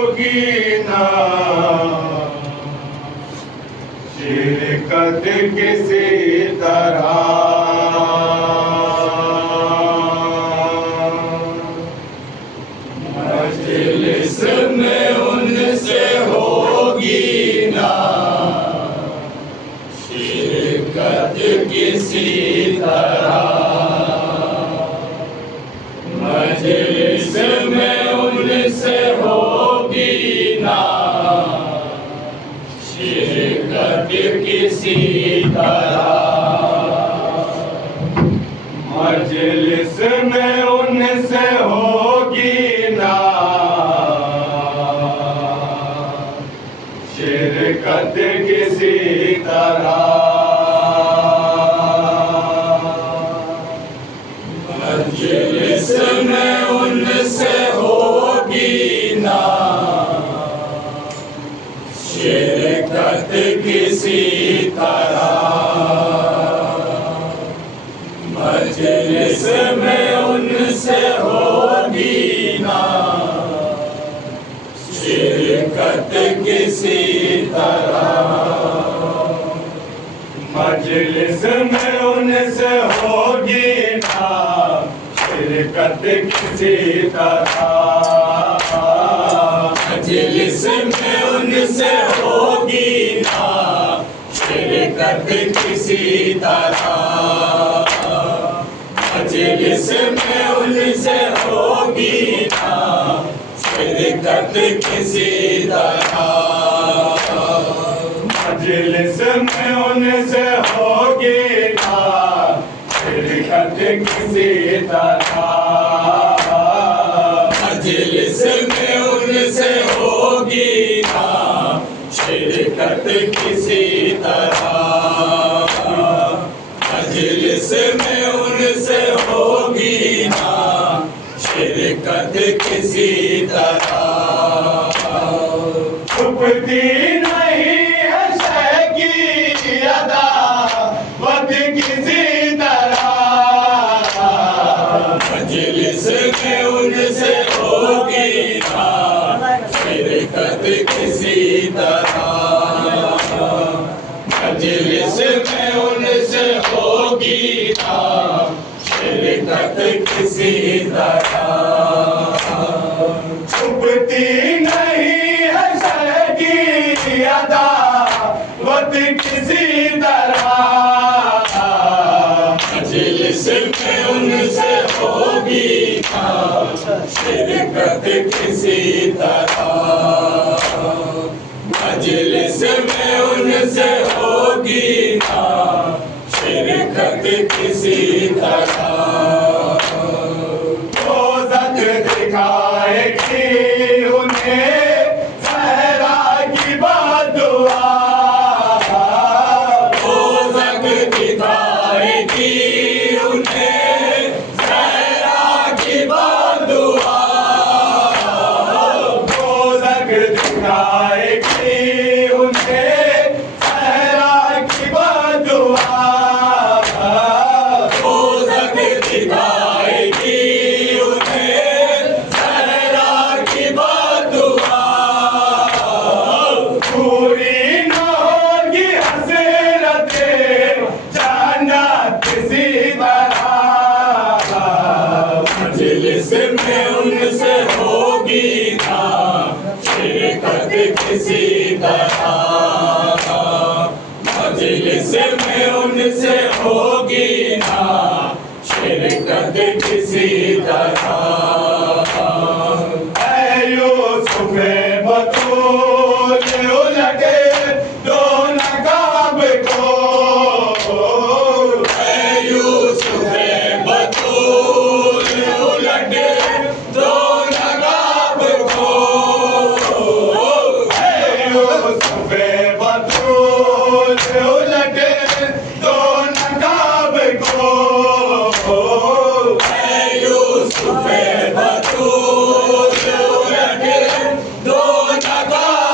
होगी ना शिरकत किसी तरह। मजलिस में उनसे होगी ना शिरकत किसी तरह। मजलिस में उनसे होगी ना शिरकत किसी तरह। मजलिस में उनसे होगी ना शिरकत किसी तरह। मजलिस में उनसे होगी ना शिरकत किसी तरह। मजलिस में उनसे होगी ना शिरकत किसी तरह। मजलिस में उनसे होगी ना शिरकत किसी तरह। मजलिस में उनसे होगी ना शिरकत किसी तरह। मजलिस में उनसे होगी ना शिरकत किसी तरह। मजलिस में उनसे होगी ना शिरकत किसी तरह। मजलिस में उनसे होगी ना शिरकत किसी तरह। मजलिस में उनसे होगी ना शिरकत किसी तरह। छुपती नहीं है शय की अदावत किसी तरह। मजलिस में उनसे होगी ना शिरकत किसी तरह। मजलिस में उनसे होगी ना शिरकत किसी तरह। छुपती नहीं है शय की अदावत किसी तरह। मजलिस में उनसे होगी ना शिरकत किसी तरह। मजलिस में उनसे होगी ना शिरकत किसी तरह। दोज़ख दिखाएगी उन्हें सहरा की बददुआ। दोज़ख दिखाएगी उन्हें सहरा की बददुआ। दोज़ख दिखाएगी उन्हें सहरा की बददुआ। दोज़ख दिखाएगी उन्हें सहरा की बददुआ। पूरी न होगी हसरते जन्नत किसी तरह। मजलिस में उनसे होगी ना शिरकत किसी तरह। मजलिस में उनसे होगी ना शिरकत किसी तरह। ऐ यूसुफ बतूल उलटे दो नकाब को। ऐ यूसुफ बतूल उलटे दो नकाब को। ऐ यूसुफ बतूल उलटे दो नकाब को। ऐ यूसुफ बतूल उलटे दो नकाब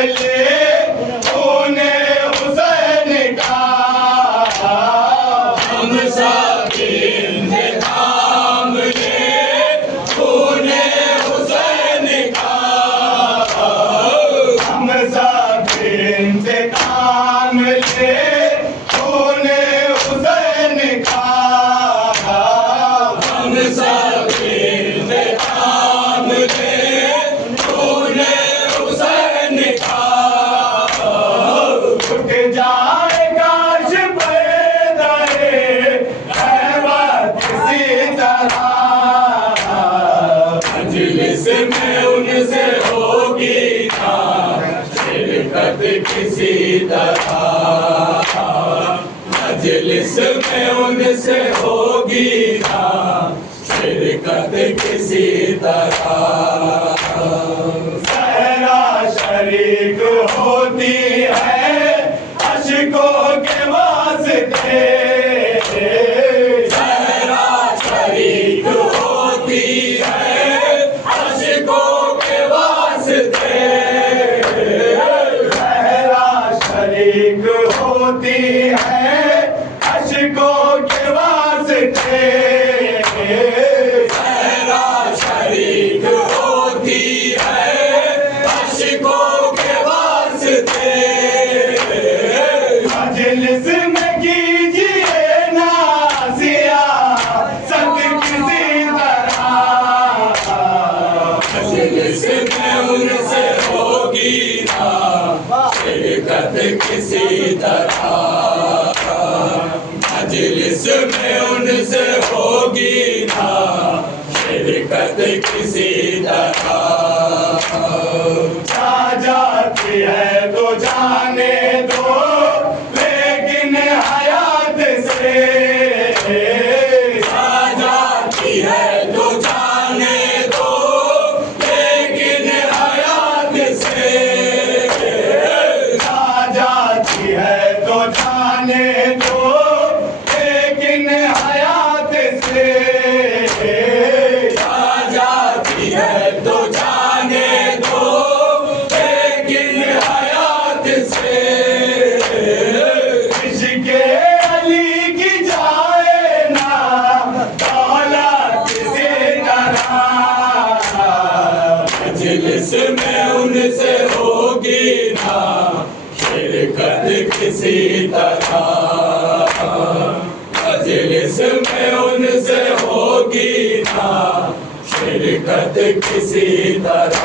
ले खूने हुसैन का, हम सब इंतकाम ले खूने हुसैन का, हम सब इंतकाम ले खूने हुसैन का, हम सब इंतकाम ले खूने हुसैन का। उठ जाए काश पर्दे रहमत किसी तरह, मजलिस में उनसे होगी ना शिरकत किसी तरह, मजलिस में उनसे होगी ना शिरकत किसी तरह। सहरा शरीक होती है अशकों के वास्ते, सहरा शरीक होती है अशकों के वास्ते, सहरा शरीक होती है अशकों के वास्ते, सहरा शरीक होती है अशकों के वास्ते। मजलिस में कीजिए नासिया सत किसी तरह, मजलिस में उनसे होगी ना शिरकत किसी तरह, मजलिस में उनसे होगी ना शिरकत किसी तरह। जा जाती है तो जाने दो लेकिन हयात से, जा जाती है तो जाने दो लेकिन हयात से, जा जाती है तो जाने दो लेकिन हयात से, जा जाती है तो जाने दो लेकिन हयात से। इश्क़े अली की जाए ना दौलत किसी तरह, मजलिस में उनसे होगी ना शिरकत किसी तरह, मजलिस में उनसे होगी ना शिरकत किसी तरह।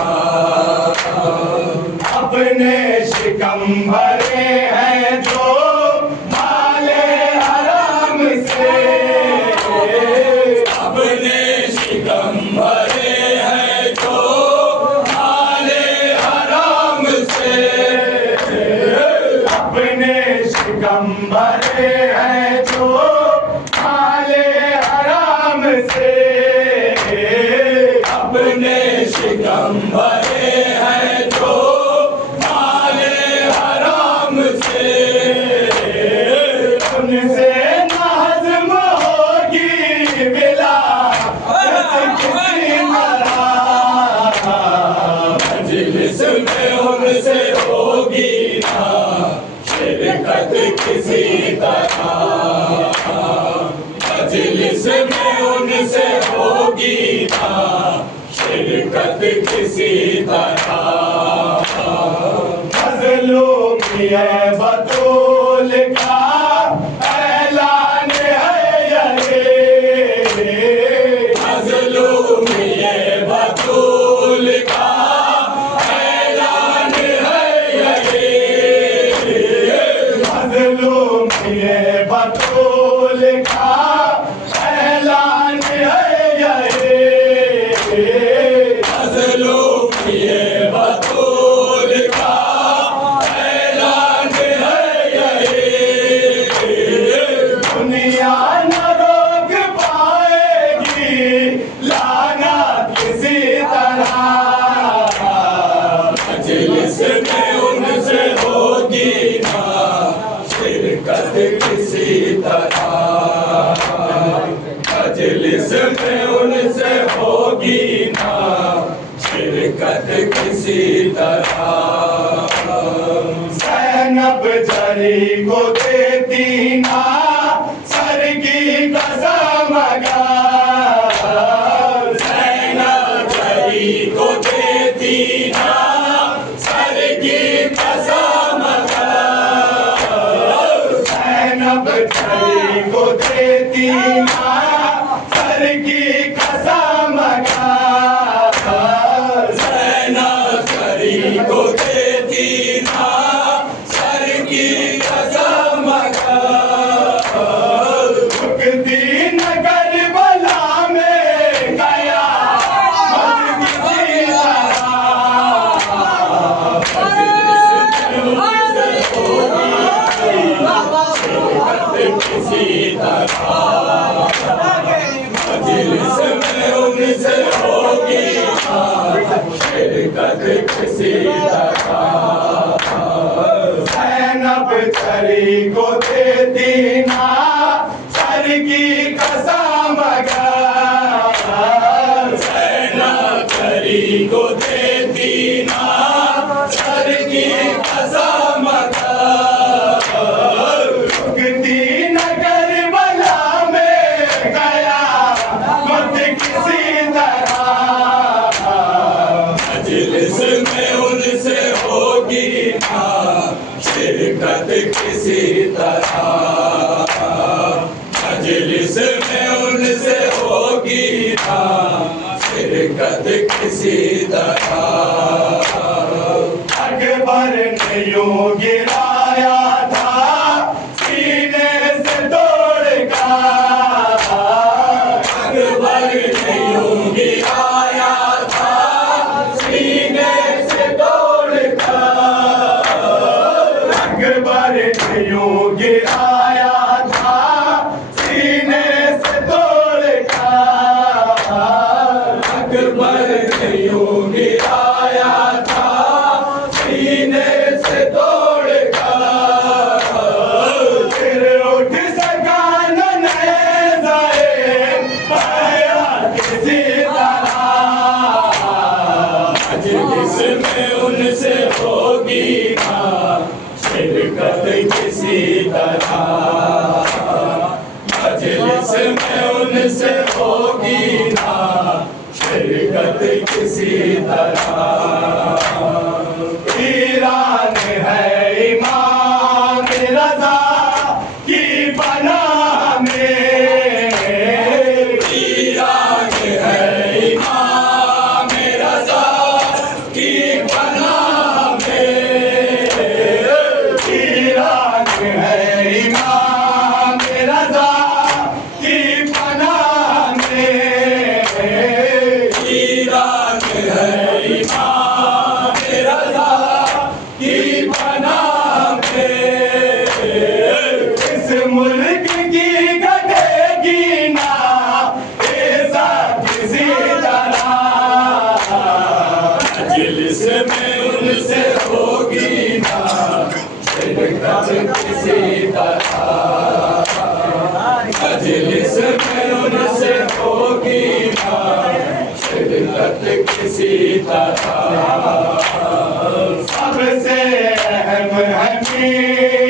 अपने शिकम भरे हैं जो माले हराम से, अपने शिकम भरे हैं जो माले हराम से, अपने शिकम भरे हैं जो माले हराम से, अपने शिकम भरे हैं जो माले हराम से, उनसे नाज़्म होगी मिला किसी तरह, मजलिस में उनसे होगी ना शिरकत किसी तरह, मजलिस में उनसे होगी ना शिरकत किसी तरह। मज़लूमिये बतूल का ऐलान है ये, मज़लूमिये बतूल का ऐलान है ये, मज़लूमिये बतूल का ऐलान है ये, मज़लूमिये बतूल का ऐलान है ये। दुनिया न रोक पाएगी लाना किसी तरह, मजलिस में उनसे होगी ना शिरकत किसी तरह, मजलिस में उनसे होगी ना शिरकत किसी तरह। ज़ैनब जरी को देती ना सर की कसम ज़ैनब जरी को देती ना सर की कसम ज़ैनब जरी को देती ना सर की कसम ज़ैनब जरी को देती ना सर की कसम झुकती न करबला में गया मत किसी मजलिस में उनसे होगी शिरकत किसी तरह ज़ैनब जरी को देती ना सर की कसम ज़ैनब जरी को देती ना सर की कसम झुकती न करबला में गया मत किसी तरह मजलिस में उनसे होगी ना शिरकत किसी तरह मजलिस में उनसे होगी ना शिरकत किसी तरह अकबर ने यूं गिराया था सीने से तोड़कर अकबर ने यूं गिराया था सीने से तोड़कर अकबर ने यूं गिराया था सीने से तोड़कर अकबर ने यूं गिराया था सीने से तोड़कर फिर उठ सका न नज़ारे पाया किसी तरह मजलिस में उनसे होगी ना शिरकत किसी तरह मजलिस में उनसे होगी ना शिरकत किसी तरह ईरान है इमाम रज़ा की पनाह में ईरान है इमाम रज़ा की पनाह में ईरान है इमाम रज़ा की पनाह में ईरान है इमाम रज़ा की पनाह में इस मुल्क की घटेगी ना ऐसा किसी तरह मजलिस में उनसे होगी ना शिरकत किसी तरह मजलिस में उनसे होगी ना शिरकत किसी तरह सबसे अहम है